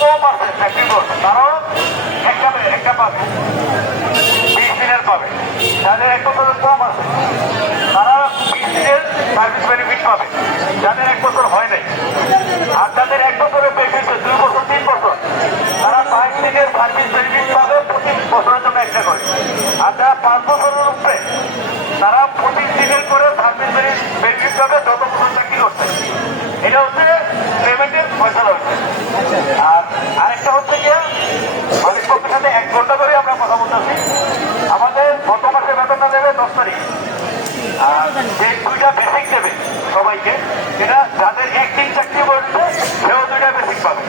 কম আছে চাকরি করছে তারাও একটা পাবে 20 দিনের পাবে। যাদের 1 বছরের কম আছে তারা 20 দিনের সার্ভিস বেনিফিট পাবে, যাদের 1 বছর হয় নাই। আর যাদের 1 বছরের বেশি 2 বছর 3 বছর তারা 22 দিনের সার্ভিস বেনিফিট পাবে, 25 বছরের জন্য একটা করে। আর যারা 5 বছরের উপরে তারা 25 দিনের করে সার্ভিস বেনিফিট পাবে যত বছর চাকরি করছে। এটা হচ্ছে পেমেন্টের ফয়সালা হচ্ছে। আর আরেকটা হচ্ছে কি মালিক পক্ষের সাথে 1 ঘন্টা করে আমরা কথা বলতেছি। আমাদের গত মাসে বেতনটা দেবে 10 তারিখ, আর যে 2টা বেসিক দেবে সবাইকে, এটা যাদের 1 দিন চাকরি করছে সেও 2টা বেসিক পাবে।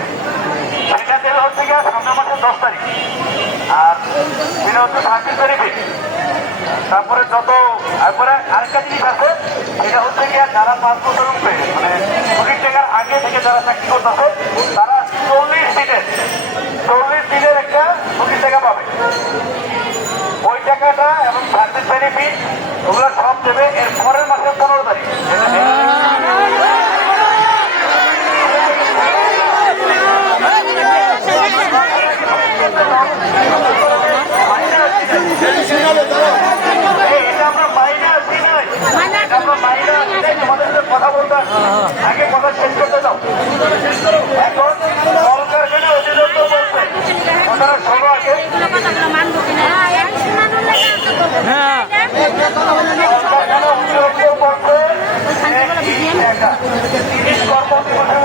সেটা দেবে হচ্ছে গিয়ে সামনের মাসের 10 তারিখ। আর সেটা হচ্ছে সার্ভিস বেনিফিট। তারপরে তারপরে আরেকটা জিনিস আছে, সেটা হচ্ছে গিয়ে যারা 5 বছর উপরে মানে 20 টাকার আগে থেকে যারা চাকরি করতেছে তারা 40 দিনের একটা 20 টাকা পাবে। ওই টাকাটা এবং সার্ভিস বেনিফিট ওগুলো সব দেবে এর পরের মাসের 15 তারিখ। কথা বলতে আগে কথা শেষ করতে দাও। এখন কলকারখানা অধিদপ্তর বলছে কথাটা শোনো আগে। কলকারখানা অধিদপ্তর বলছে 30 কর্মদিবসের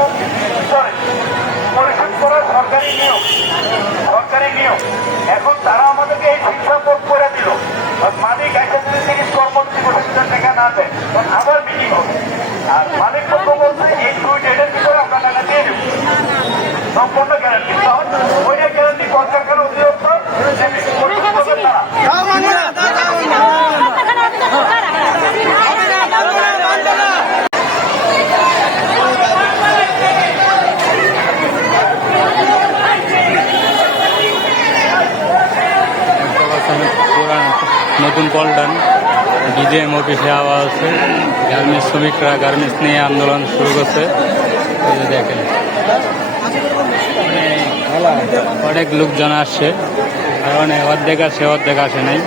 পরিশোধ করা সরকারি নিয়ম। এখন তারা আমাদেরকে এই শিক্ষা করে দিল, মালিক একটা যদি 30 কর্মদিবসের টাকা না দেয় আবার মিটিং হবে। আর মালিক পক্ষ বলছে এই 2 ডেটের ভিতরে আমরা টাকা দিয়ে দেব, সম্পূর্ণ গ্যারান্টি। তখন ওইটা গ্যারান্টি কলকারখানা অধিদপ্তর তারা নতুন পল্টন বিজিএম অফিসে আওয়া আছে। গার্মেন্টস শ্রমিকরা গার্মেন্টস নিয়ে আন্দোলন শুরু করছে। এই যে দেখেন অনেক লোকজন আসছে, মানে অর্ধেক আসে নাই।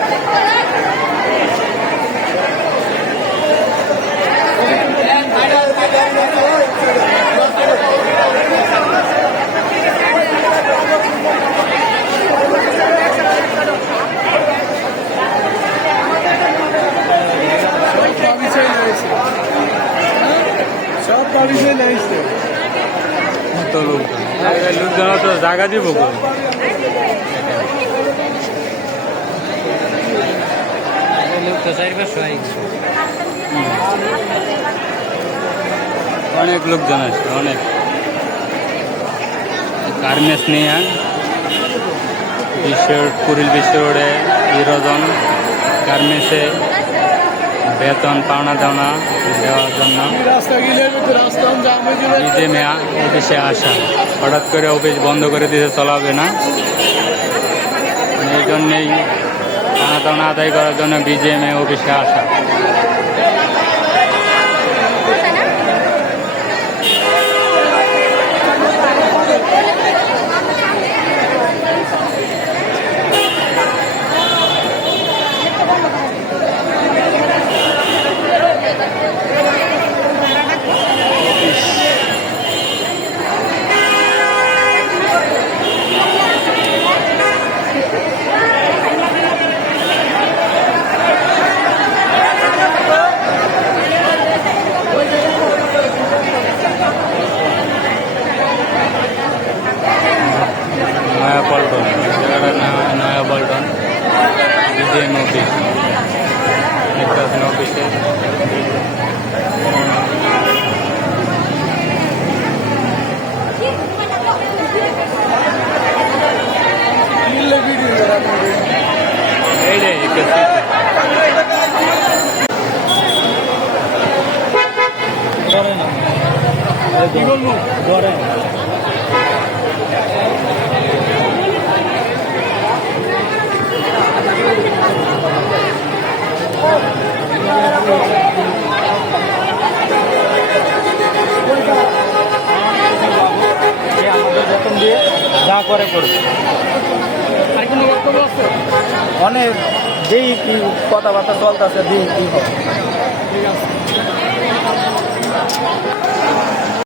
লোকজন তো জায়গা দিব অনেক লোকজন আসছে, অনেক গার্মেন্টস নিয়ে কুড়িল বিশ্ব রোডে ইরোজন গার্মেন্টসে বেতন পাওনা দাওনা দেওয়ার জন্য বিজিএমে অফিসে আসা। হঠাৎ করে অফিস বন্ধ করে দিতে চলা হবে না, এই জন্যেই পাওনা দাওনা আদায় করার জন্য বিজিএমে অফিসে আসা। নয়াপল্টন বিজিএম অফিস, নির্বাচন অফিসে এই যে কি বলবো ধরে আমাদের বেতন দিয়ে যা করে করবে। আর কোনো বক্তব্য আছে? অনেক যেই কি কথাবার্তা চলতেছে দিন কি হবে।